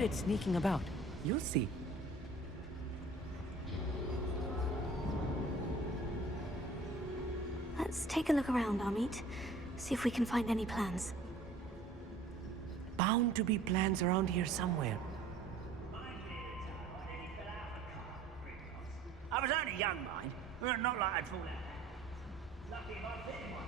good at sneaking about. You'll see. Let's take a look around, Amit. See if we can find any plans. Bound to be plans around here somewhere. I was only young, mind. Not like I'd fall out. Lucky if I fit one.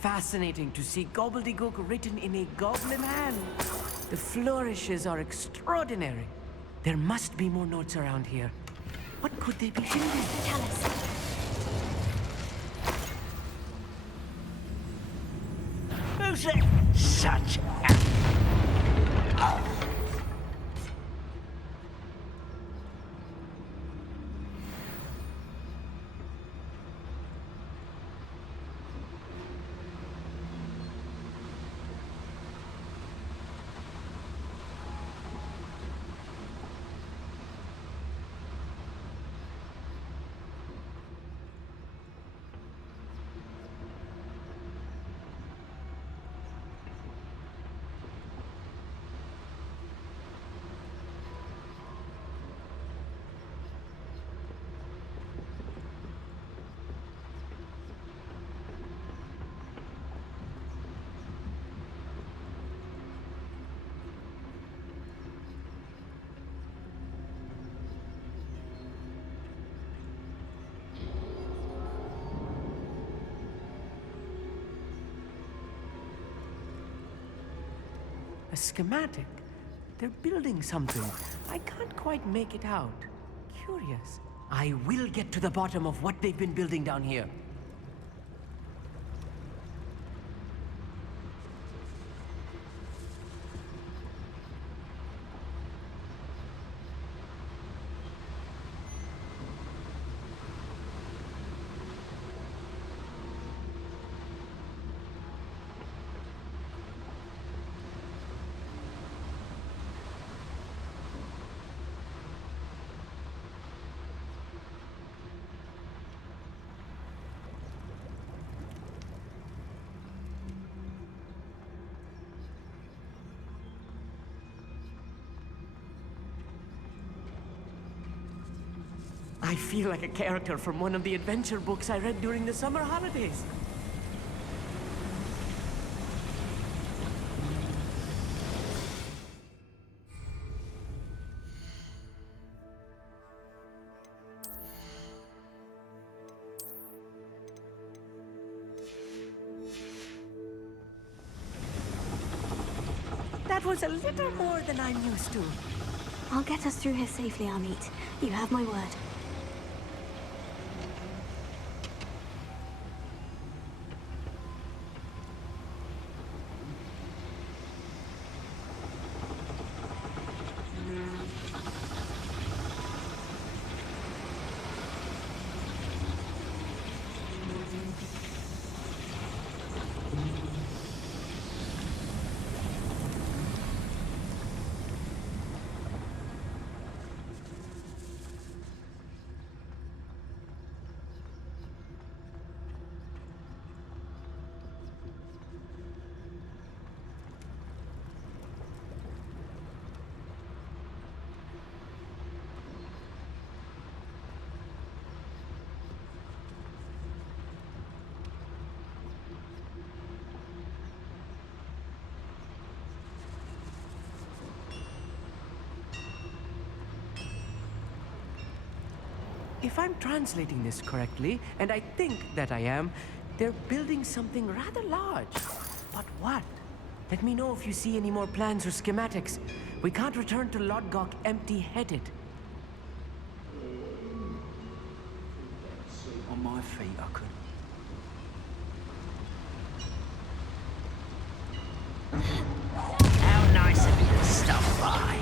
Fascinating to see gobbledygook written in a goblin hand. The flourishes are extraordinary. There must be more notes around here. What could they be doing? Tell us. Who said such a... A schematic. They're building something. I can't quite make it out. Curious. I will get to the bottom of what they've been building down here. I feel like a character from one of the adventure books I read during the summer holidays. That was a little more than I'm used to. I'll get us through here safely, Amit. You have my word. If I'm translating this correctly, and I think that I am, they're building something rather large. But what? Let me know if you see any more plans or schematics. We can't return to Lodgok empty-headed. On my feet, I couldn't. How nice of you to stop by.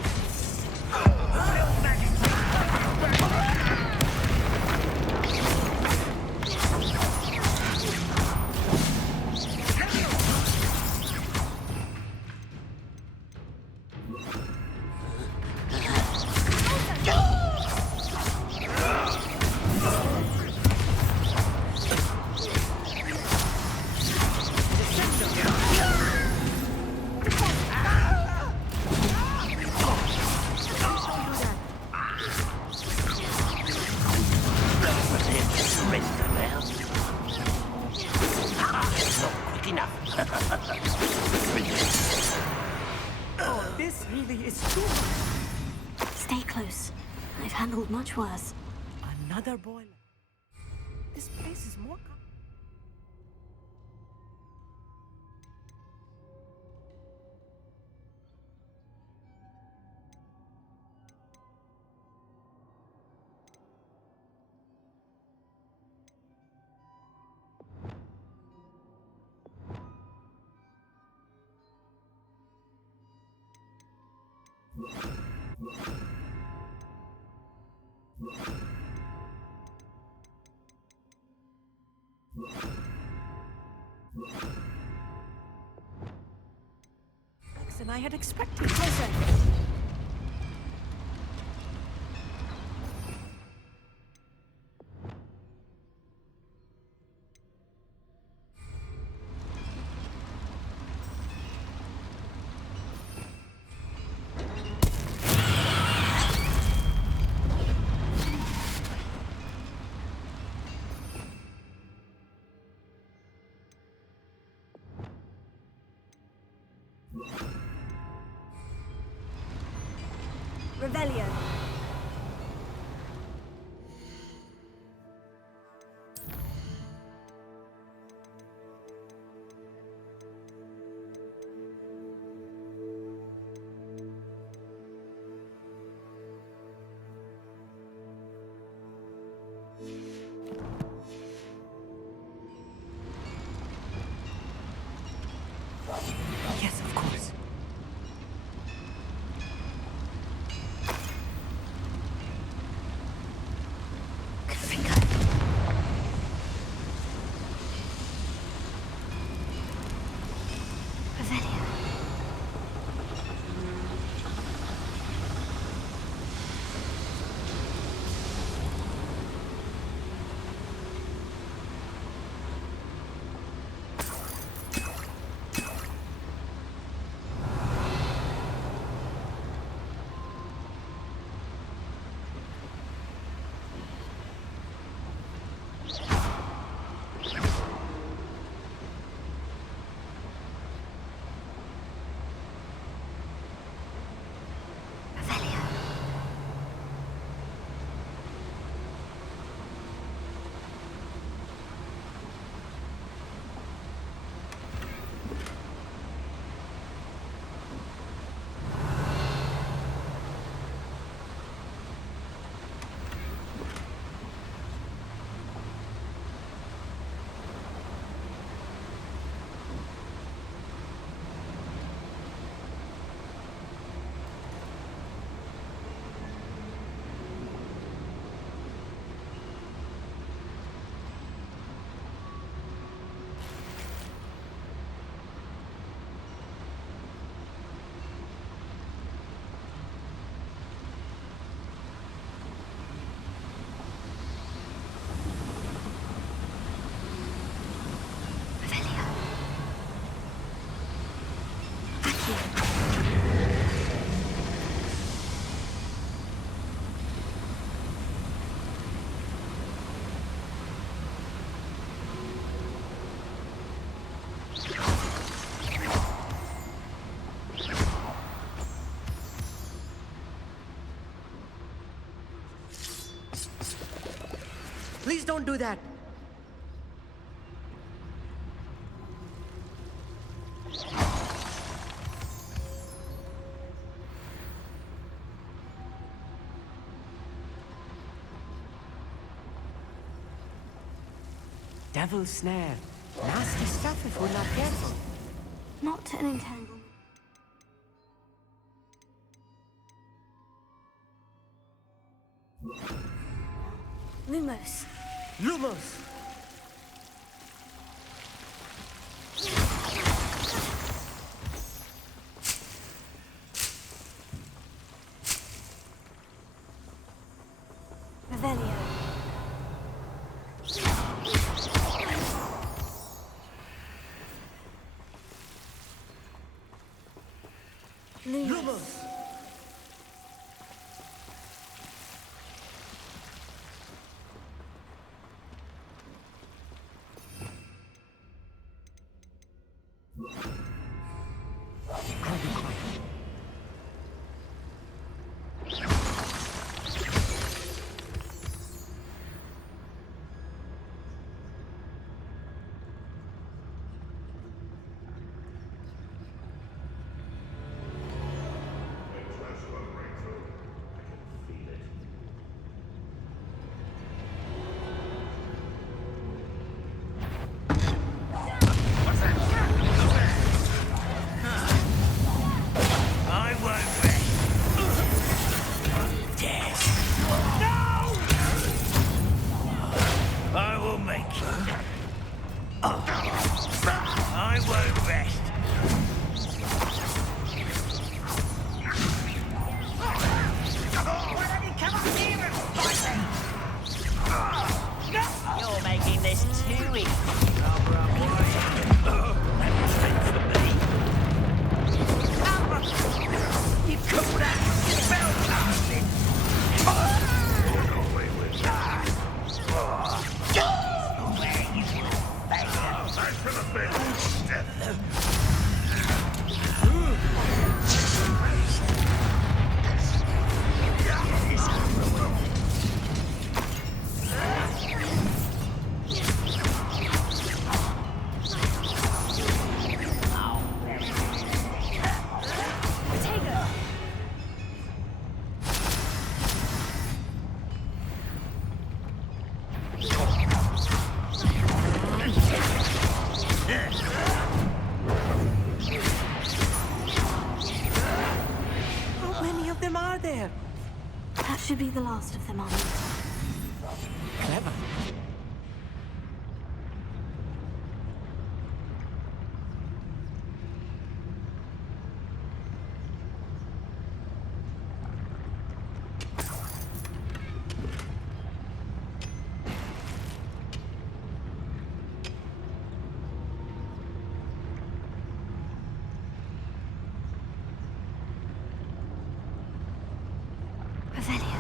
Ready to melt? Not quick enough. Oh, this really is too much. Stay close. I've handled much worse. Another boiler. This place is more... than I had expected. Closer. Revelio. Yes, of course. Please don't do that. Devil's snare. Nasty stuff if we're not careful. Not an entanglement. Lumos. Lumos! Revelio. Lumos! You're making this too easy. You call that spellcasting? Thanks for the big step. How many of them are there? That should be the last of them, Amit. Clever. Revelio.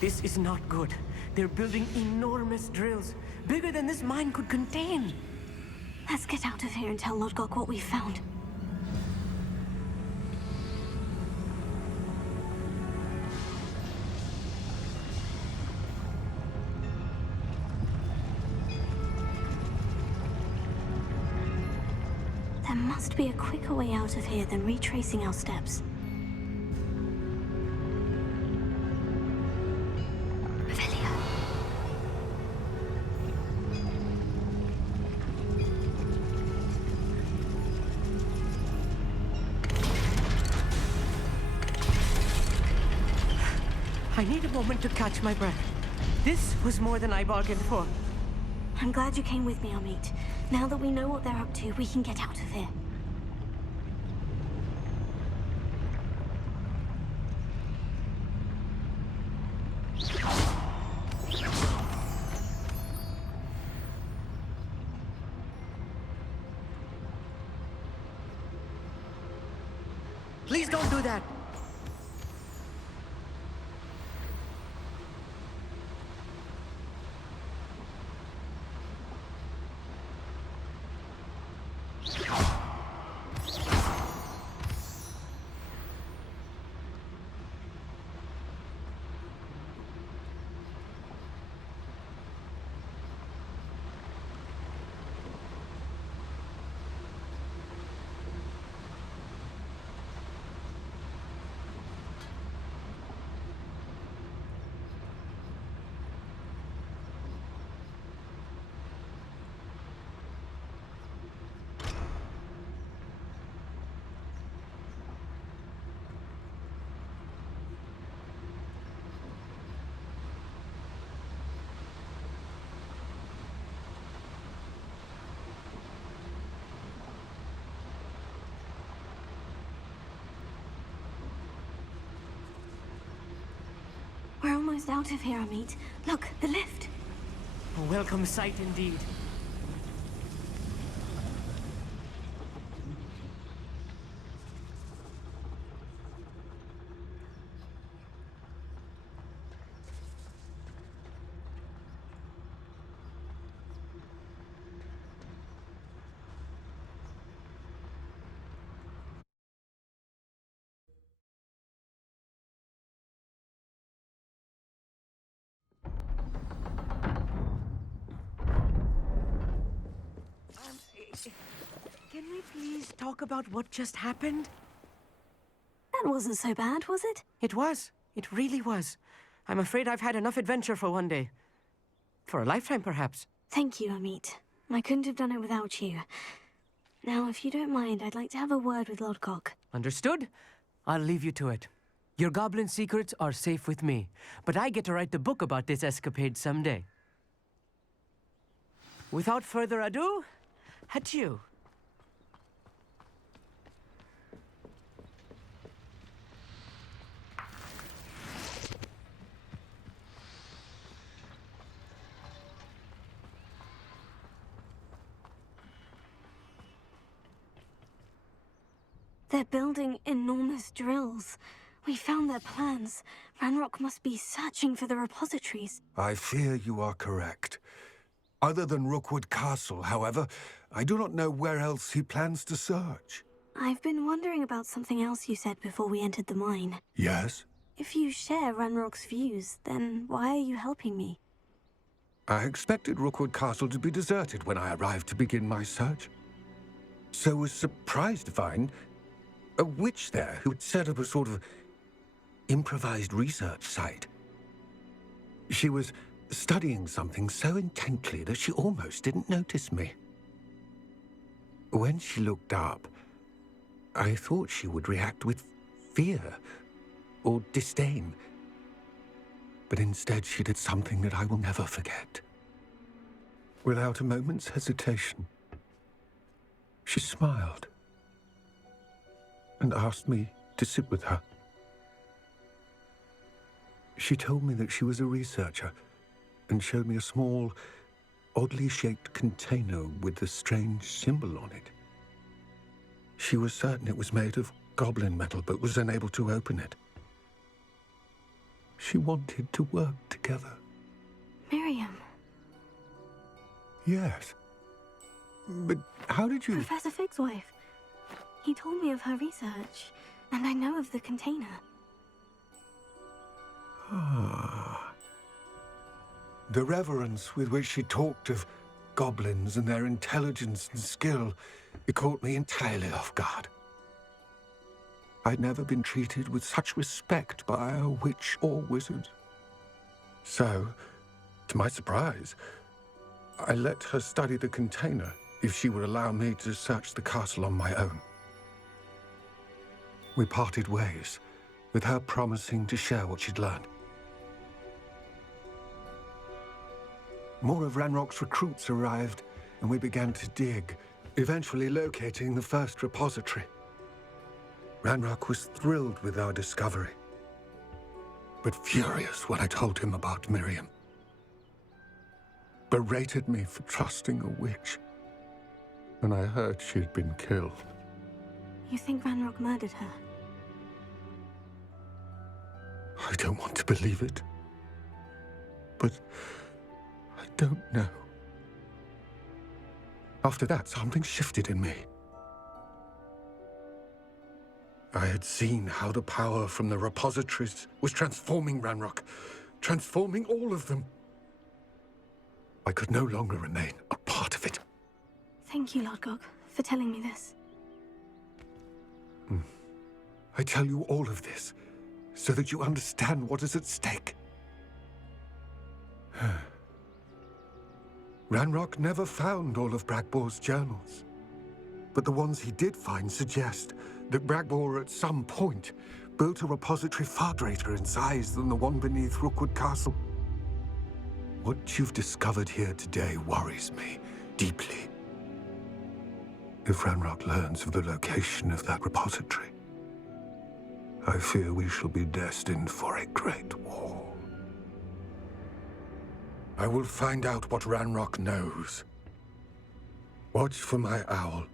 This is not good. They're building enormous drills, bigger than this mine could contain. Let's get out of here and tell Lodgok what we found. There must be a quicker way out of here than retracing our steps. Revelio. I need a moment to catch my breath. This was more than I bargained for. I'm glad you came with me, Amit. Now that we know what they're up to, we can get out of here. Please don't do that. almost out of here, Amit. Look, the lift. A welcome sight indeed. Can we please talk about what just happened? That wasn't so bad, was it? It was. It really was. I'm afraid I've had enough adventure for one day. For a lifetime, perhaps. Thank you, Amit. I couldn't have done it without you. Now, if you don't mind, I'd like to have a word with Lodgok. Understood? I'll leave you to it. Your goblin secrets are safe with me, but I get to write the book about this escapade someday. Without further ado, adieu. They're building enormous drills. We found their plans. Ranrock must be searching for the repositories. I fear you are correct. Other than Rookwood Castle, however, I do not know where else he plans to search. I've been wondering about something else you said before we entered the mine. Yes? If you share Ranrock's views, then why are you helping me? I expected Rookwood Castle to be deserted when I arrived to begin my search. So was surprised to find a witch there who had set up a sort of improvised research site. She was studying something so intently that she almost didn't notice me. When she looked up, I thought she would react with fear or disdain. But instead she did something that I will never forget. Without a moment's hesitation, she smiled and asked me to sit with her. She told me that she was a researcher and showed me a small, oddly shaped container with a strange symbol on it. She was certain it was made of goblin metal, but was unable to open it. She wanted to work together. Miriam. Yes. But how did you... Professor Fig's wife. He told me of her research, and I know of the container. Ah. The reverence with which she talked of goblins and their intelligence and skill, it caught me entirely off guard. I'd never been treated with such respect by a witch or wizard. So, to my surprise, I let her study the container if she would allow me to search the castle on my own. We parted ways, with her promising to share what she'd learned. More of Ranrock's recruits arrived, and we began to dig, eventually locating the first repository. Ranrock was thrilled with our discovery, but furious when I told him about Miriam. Berated me for trusting a witch, and I heard she'd been killed. You think Ranrock murdered her? I don't want to believe it, but I don't know. After that, something shifted in me. I had seen how the power from the repositories was transforming Ranrock, transforming all of them. I could no longer remain a part of it. Thank you, Lodgok, for telling me this. I tell you all of this so that you understand what is at stake. Ranrock never found all of Bragbor's journals, but the ones he did find suggest that Bragbor at some point built a repository far greater in size than the one beneath Rookwood Castle. What you've discovered here today worries me deeply. If Ranrock learns of the location of that repository, I fear we shall be destined for a great war. I will find out what Ranrock knows. Watch for my owl.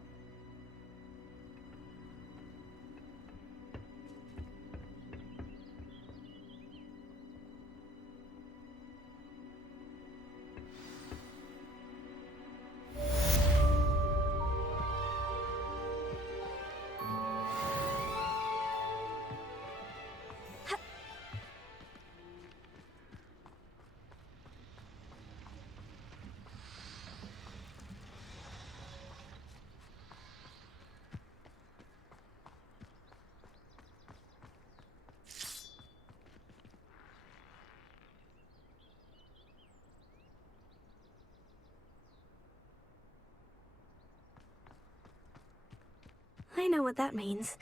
I know what that means.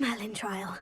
Merlin trial.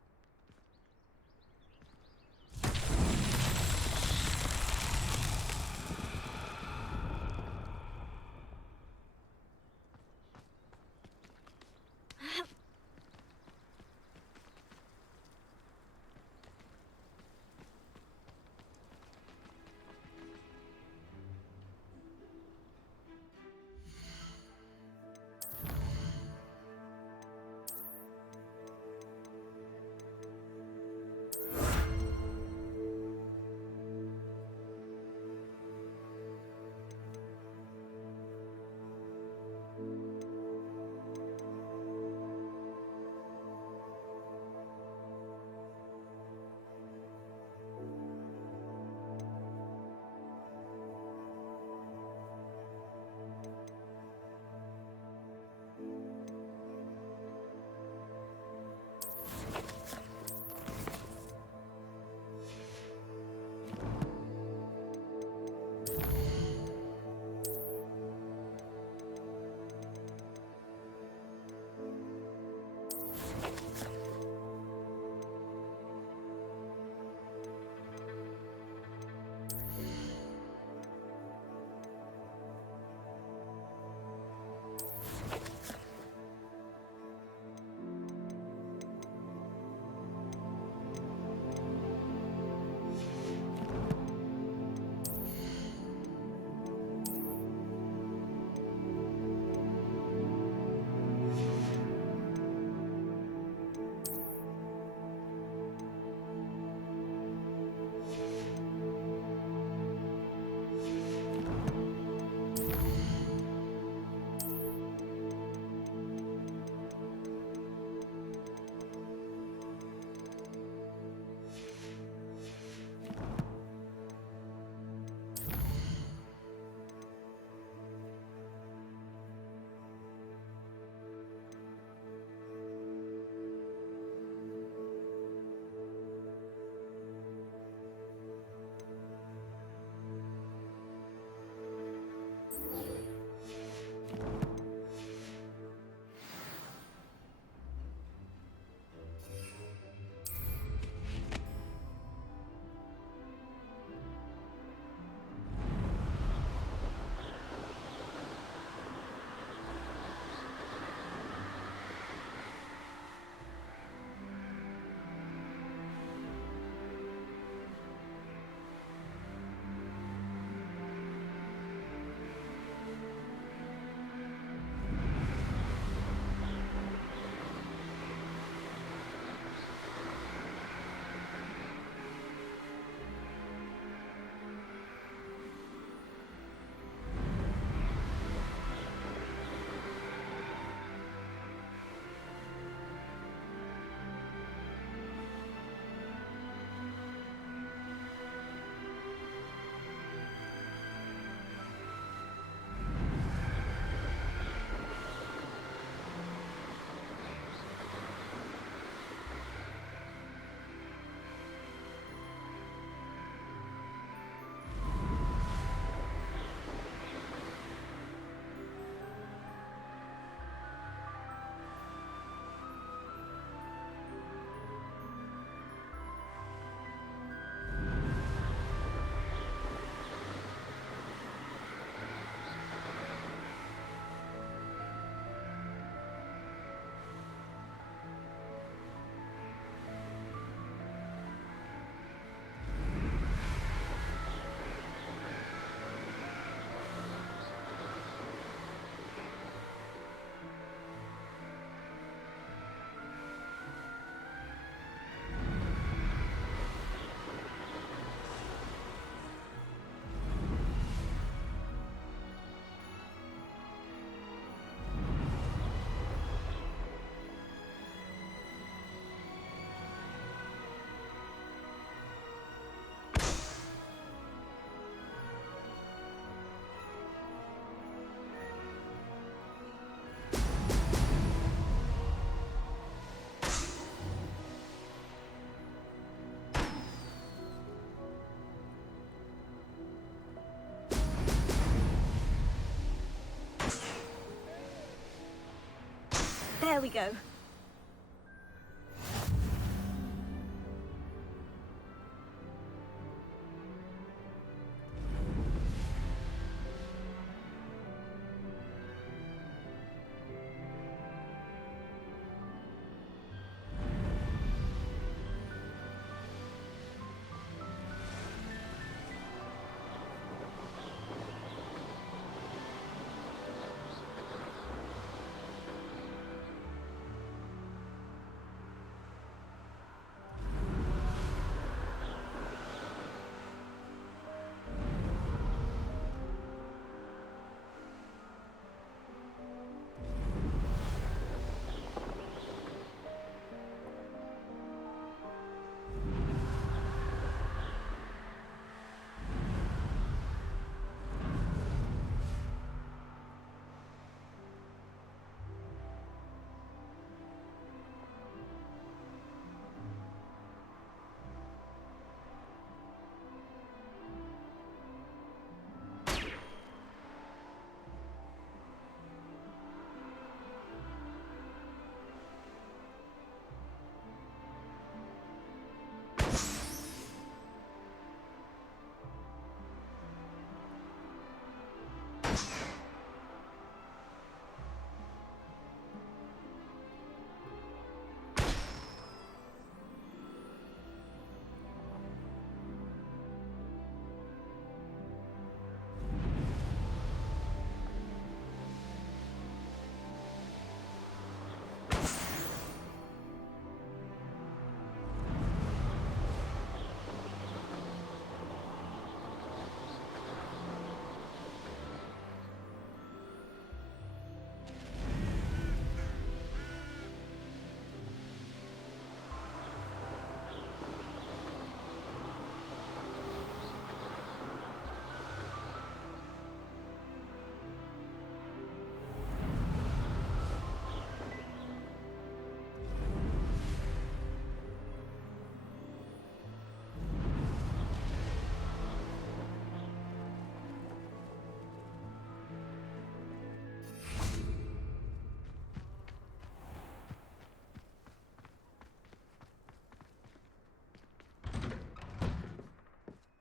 There we go.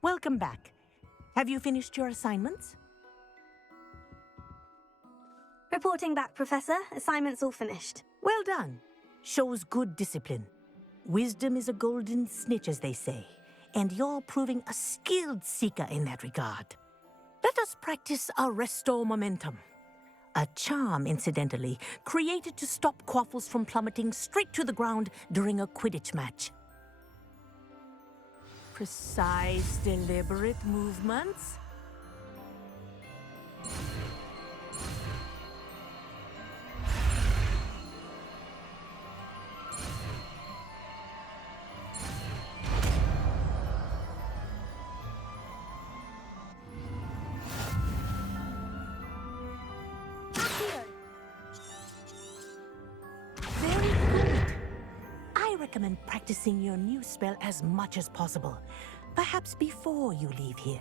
Welcome back. Have you finished your assignments? Reporting back, Professor. Assignment's all finished. Well done. Shows good discipline. Wisdom is a golden snitch, as they say, and you're proving a skilled seeker in that regard. Let us practice our Restore Momentum. A charm, incidentally, created to stop Quaffles from plummeting straight to the ground during a Quidditch match. Precise, deliberate movements. Very good. I recommend practicing your new spell as much as possible, perhaps before you leave here.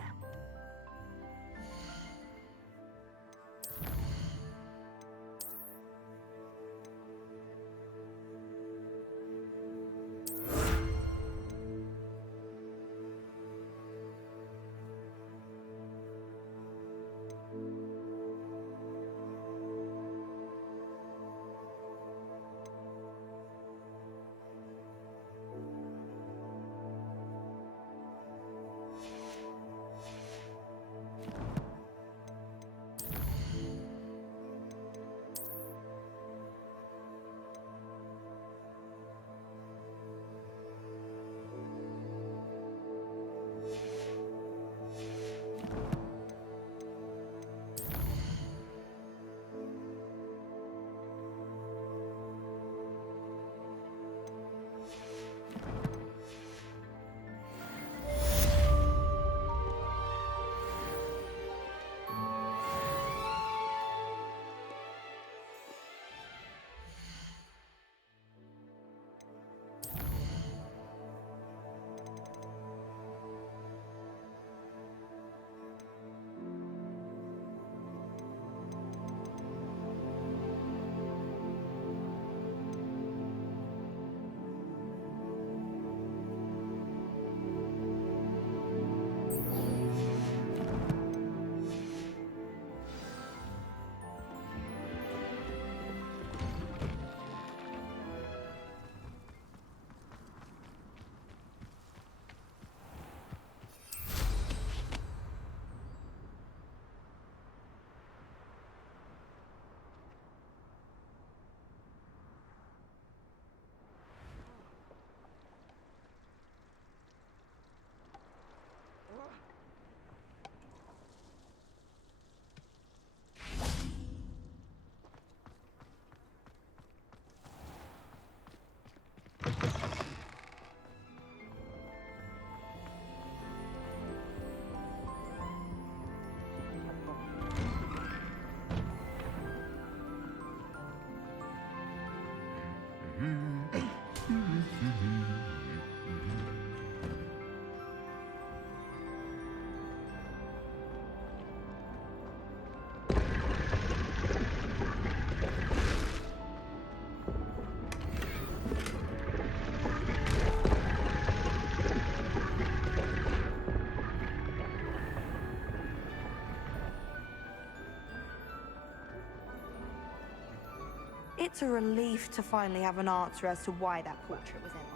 It's a relief to finally have an answer as to why that portrait was in mine.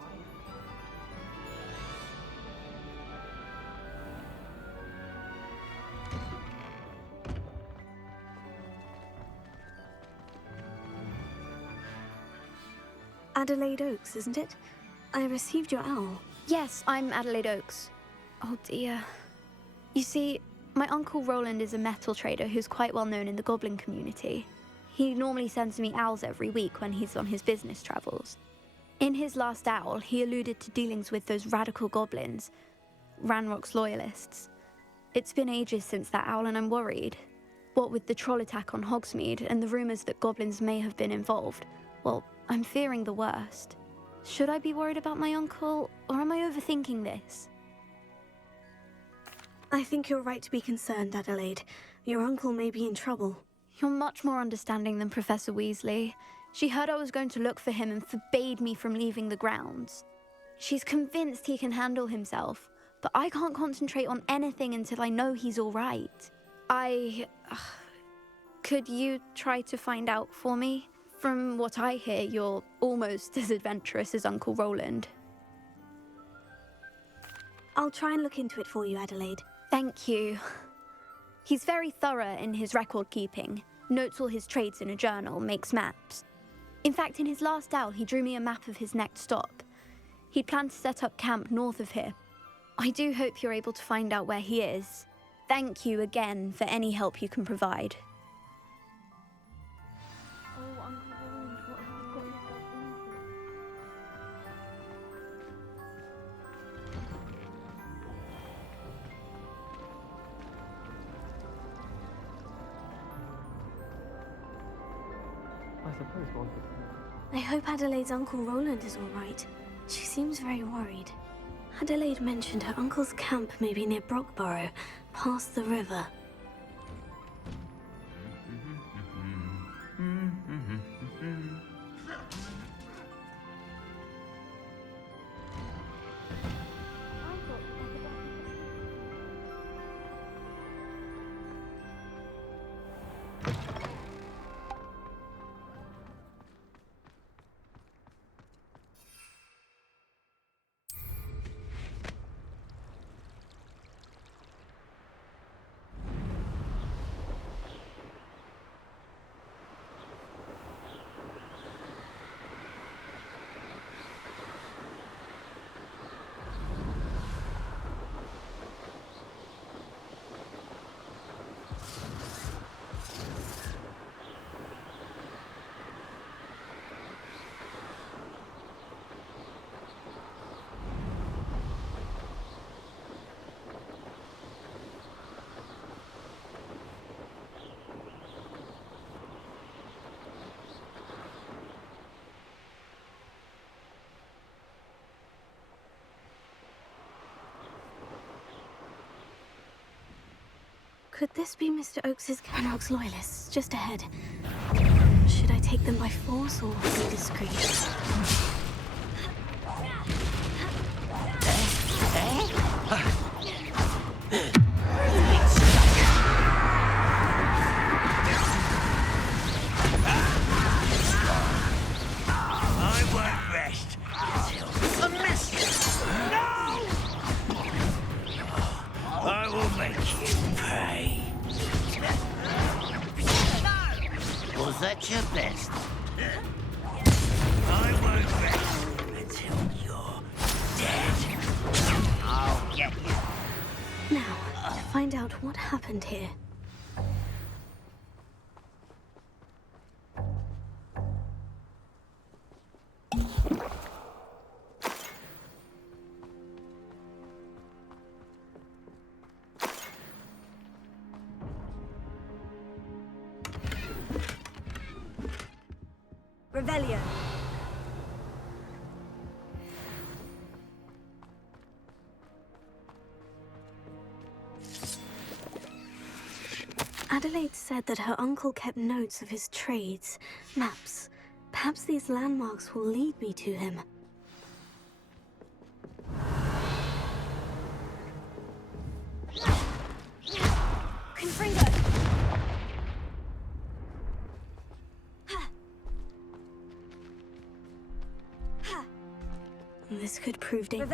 Adelaide Oaks, isn't it? I received your owl. Yes, I'm Adelaide Oaks. Oh dear. You see, my uncle Roland is a metal trader who's quite well known in the goblin community. He normally sends me owls every week when he's on his business travels. In his last owl, he alluded to dealings with those radical goblins, Ranrock's loyalists. It's been ages since that owl and I'm worried. What with the troll attack on Hogsmeade and the rumours that goblins may have been involved, well, I'm fearing the worst. Should I be worried about my uncle, or am I overthinking this? I think you're right to be concerned, Adelaide. Your uncle may be in trouble. You're much more understanding than Professor Weasley. She heard I was going to look for him and forbade me from leaving the grounds. She's convinced he can handle himself, but I can't concentrate on anything until I know he's all right. Could you try to find out for me? From what I hear, you're almost as adventurous as Uncle Roland. I'll try and look into it for you, Adelaide. Thank you. He's very thorough in his record keeping, notes all his trades in a journal, makes maps. In fact, in his last owl, he drew me a map of his next stop. He'd planned to set up camp north of here. I do hope you're able to find out where he is. Thank you again for any help you can provide. I hope Adelaide's Uncle Roland is all right. She seems very worried. Adelaide mentioned her uncle's camp may be near Brockborough, past the river. Could this be Mr. Oakes's Ranrock's loyalists, just ahead? Should I take them by force or be discreet? I won't rest until the mistress. No! I will make you pay. Was that your best? I won't rest until you're dead. I'll get you. Now, to find out what happened here. Revelio. Adelaide said that her uncle kept notes of his trades, maps. Perhaps these landmarks will lead me to him. Confringo! this could prove dangerous.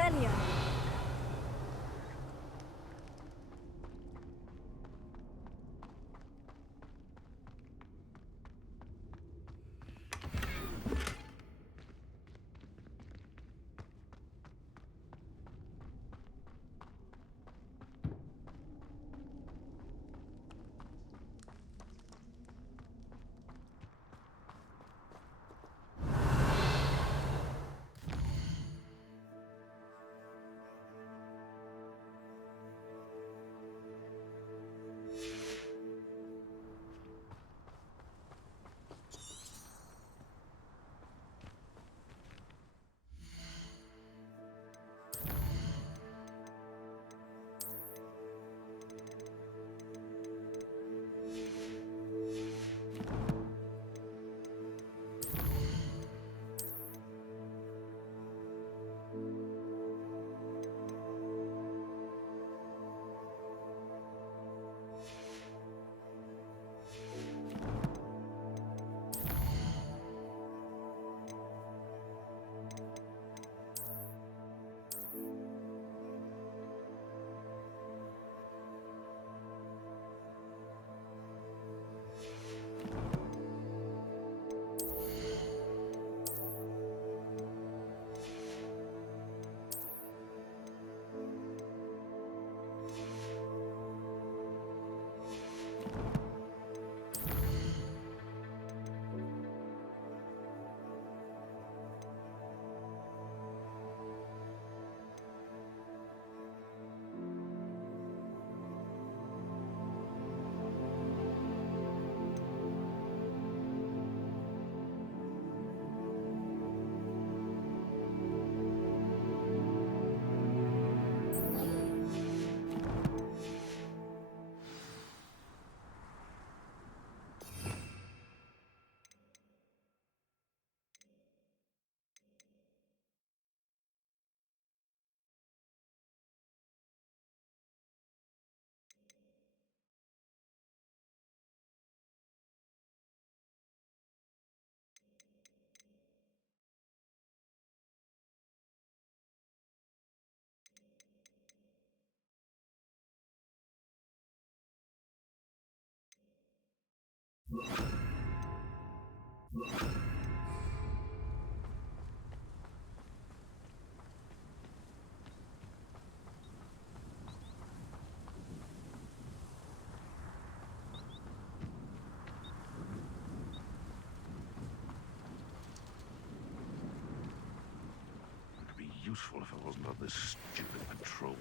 Useful if I wasn't on this stupid patrol.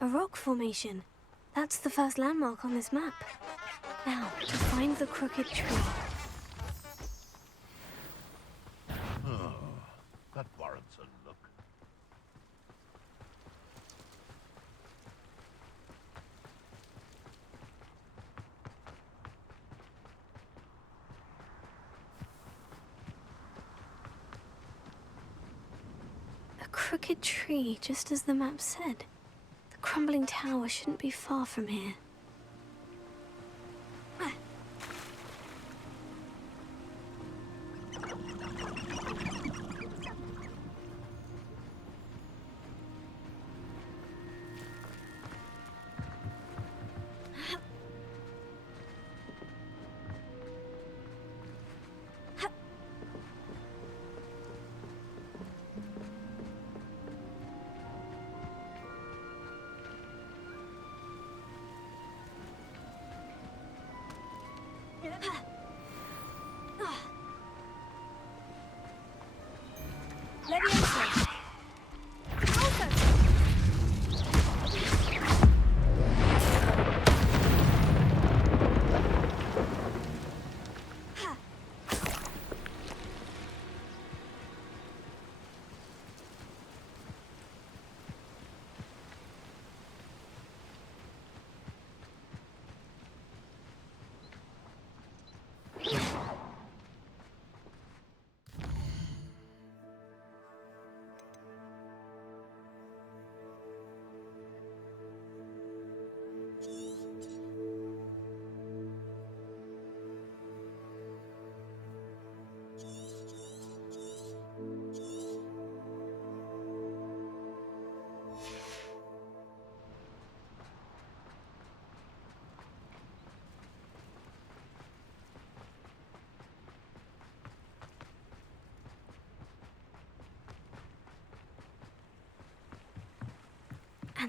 A rock formation. That's the first landmark on this map. Now, to find the crooked tree. Oh, that warrants a look. A crooked tree, just as the map said. The crumbling tower shouldn't be far from here.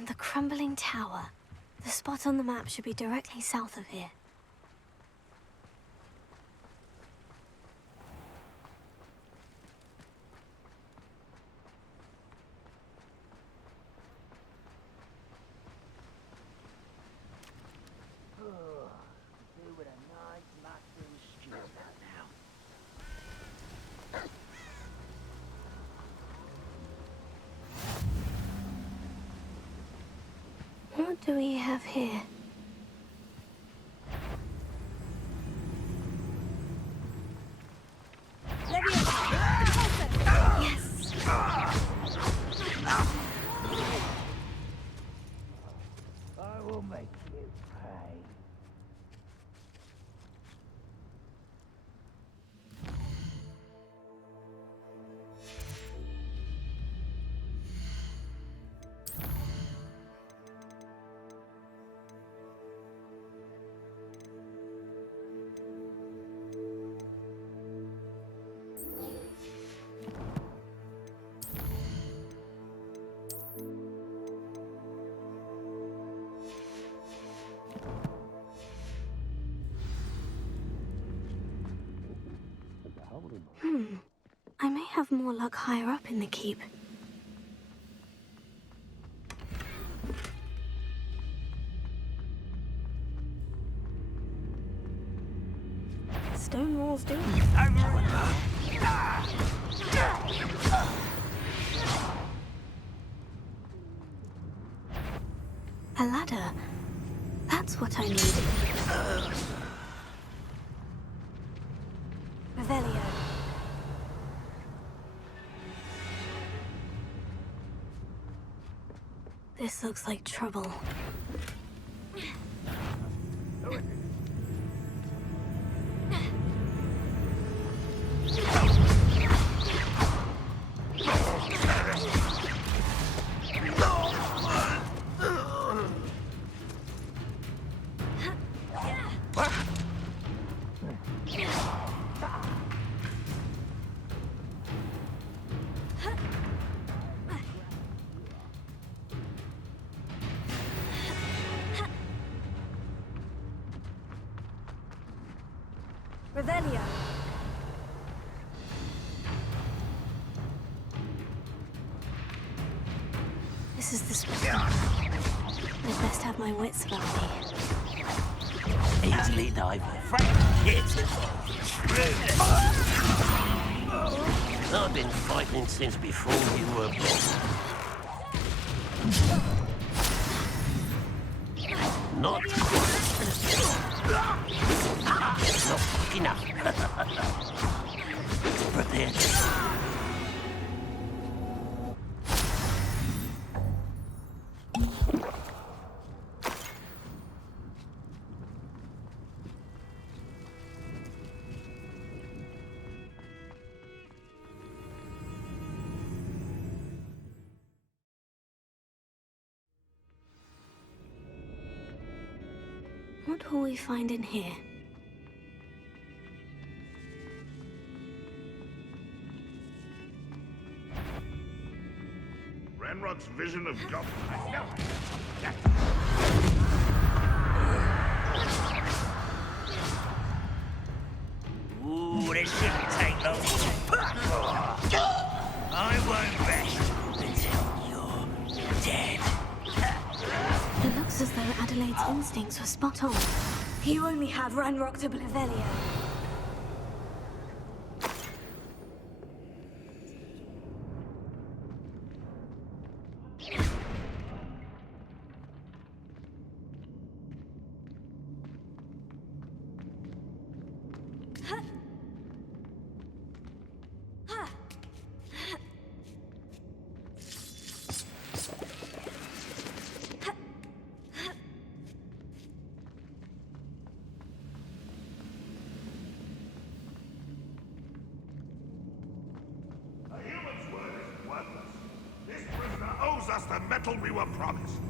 The crumbling tower. The spot on the map should be directly south of here. With a nice mushroom stew right now. What do we have here? Yes! I will make you pay. I may have more luck higher up in the keep. Stone walls do. A ladder. That's what I need. Revelio. This looks like trouble. Revelio. This is the spot. I'd best have my wits about me. Easily diverted. I've been fighting since before you were born. Not quick enough. Prepare. What will we find in here? Ranrock's vision of God. I know. Ooh, this shouldn't take long. I won't rest until you're dead. It looks as though Adelaide's instincts were spot on. You only have Ranrock to Revelio. A human's word is worthless. This prisoner owes us the metal we were promised.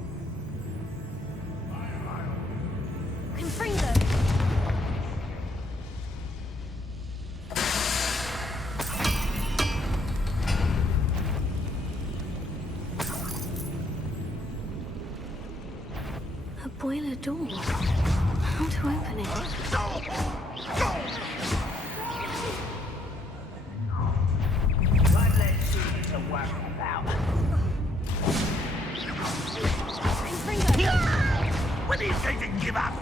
Confringo! A boiler door. How to open it? Right, let's see what to worry about. When do you think you can give up?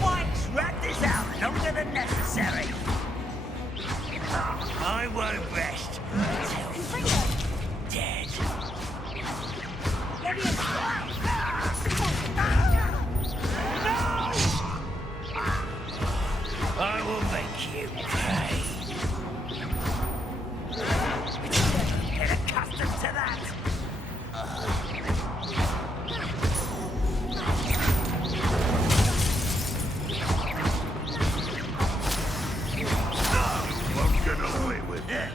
Mike's rat this out longer than necessary. I won't rest until you're dead. I will make you pay. Get accustomed to that. Won't get away with it.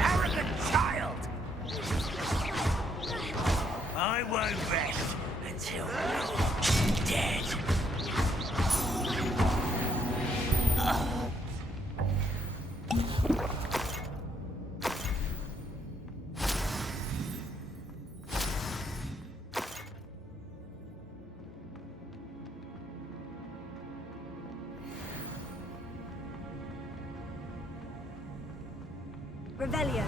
Arrogant child. I won't rest until you're dead. Revelio.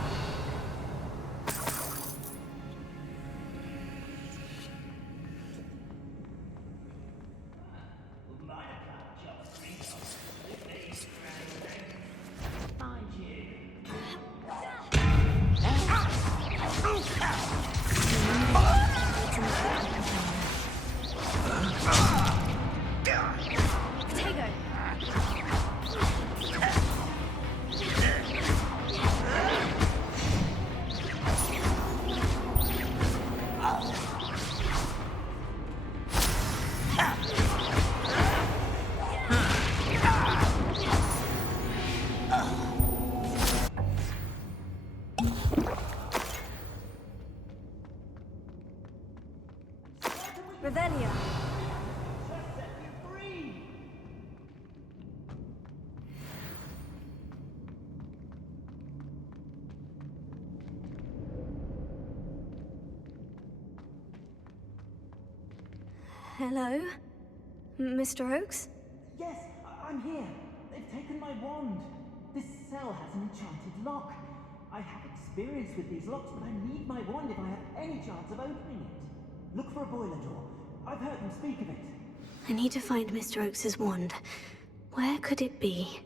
Revelio. Hello? Mr. Oakes? Yes, I'm here. They've taken my wand. This cell has an enchanted lock. I have experience with these locks, but I need my wand if I have any chance of opening it. Look for a boiler door. I've heard them speak of it. I need to find Mr. Oakes' wand. Where could it be?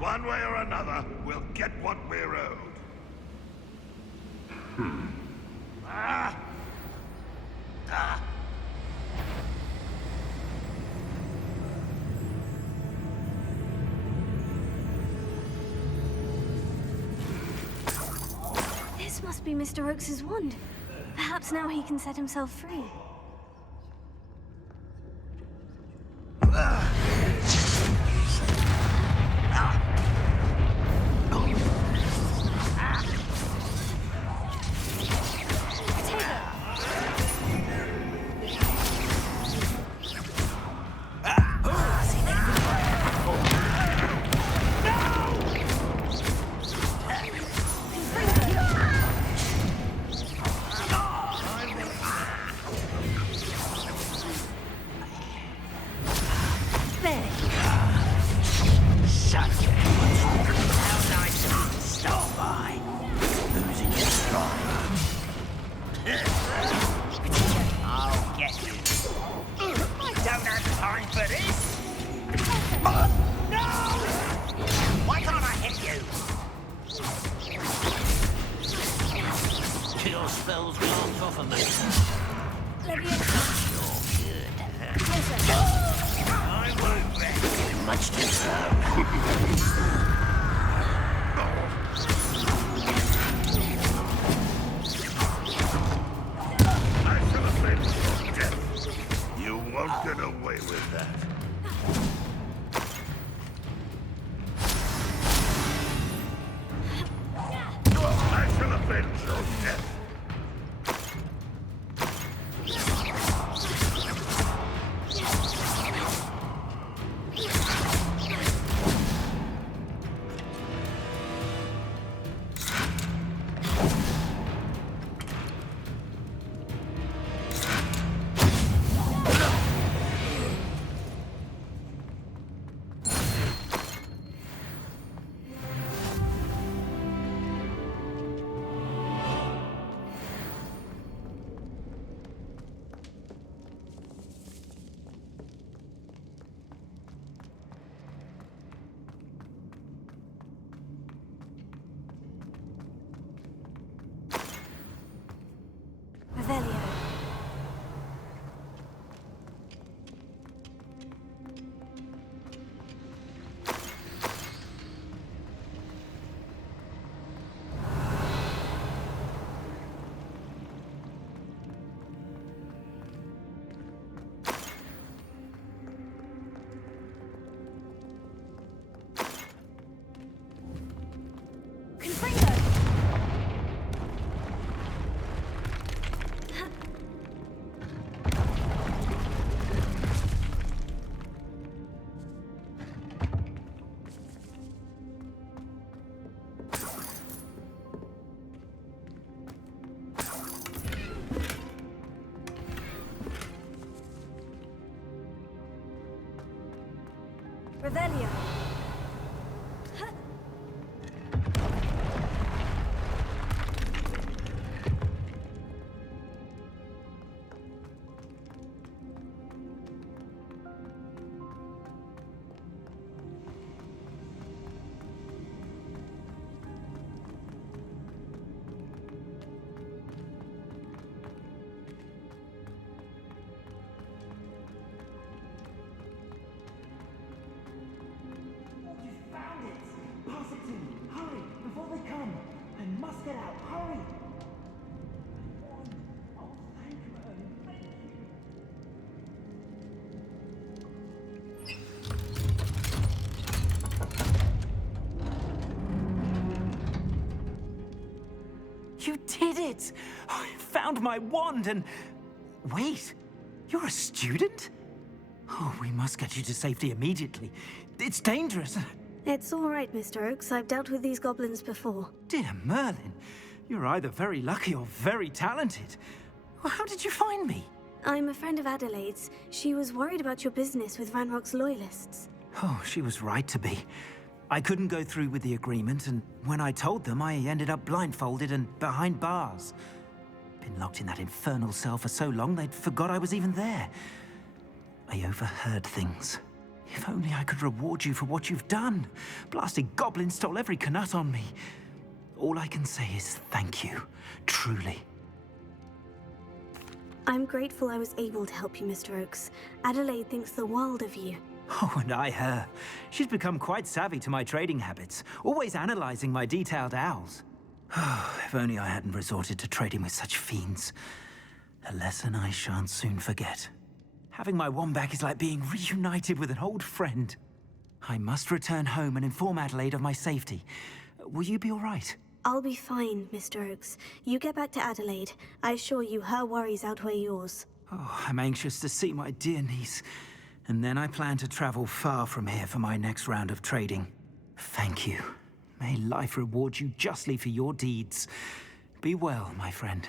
One way or another, we'll get what we're owed. This must be Mr. Oakes' wand. Perhaps now he can set himself free. Revelio. You found it! Pass it to me! Hurry! Before they come! I must get out! Hurry! Wand! Oh, thank Merlin! Thank you! You did it! I found my wand and... Wait, you're a student? Oh, we must get you to safety immediately. It's dangerous. It's all right, Mr. Oakes. I've dealt with these goblins before. Dear Merlin, you're either very lucky or very talented. Well, how did you find me? I'm a friend of Adelaide's. She was worried about your business with Ranrock's loyalists. Oh, she was right to be. I couldn't go through with the agreement, and when I told them, I ended up blindfolded and behind bars. Been locked in that infernal cell for so long, they'd forgot I was even there. I overheard things. If only I could reward you for what you've done. Blasted goblin stole every Knut on me. All I can say is thank you, truly. I'm grateful I was able to help you, Mr. Oakes. Adelaide thinks the world of you. Oh, and I her. She's become quite savvy to my trading habits, always analyzing my detailed owls. Oh, if only I hadn't resorted to trading with such fiends. A lesson I shan't soon forget. Having my wand back is like being reunited with an old friend. I must return home and inform Adelaide of my safety. Will you be all right? I'll be fine, Mr. Oakes. You get back to Adelaide. I assure you her worries outweigh yours. Oh, I'm anxious to see my dear niece. And then I plan to travel far from here for my next round of trading. Thank you. May life reward you justly for your deeds. Be well, my friend.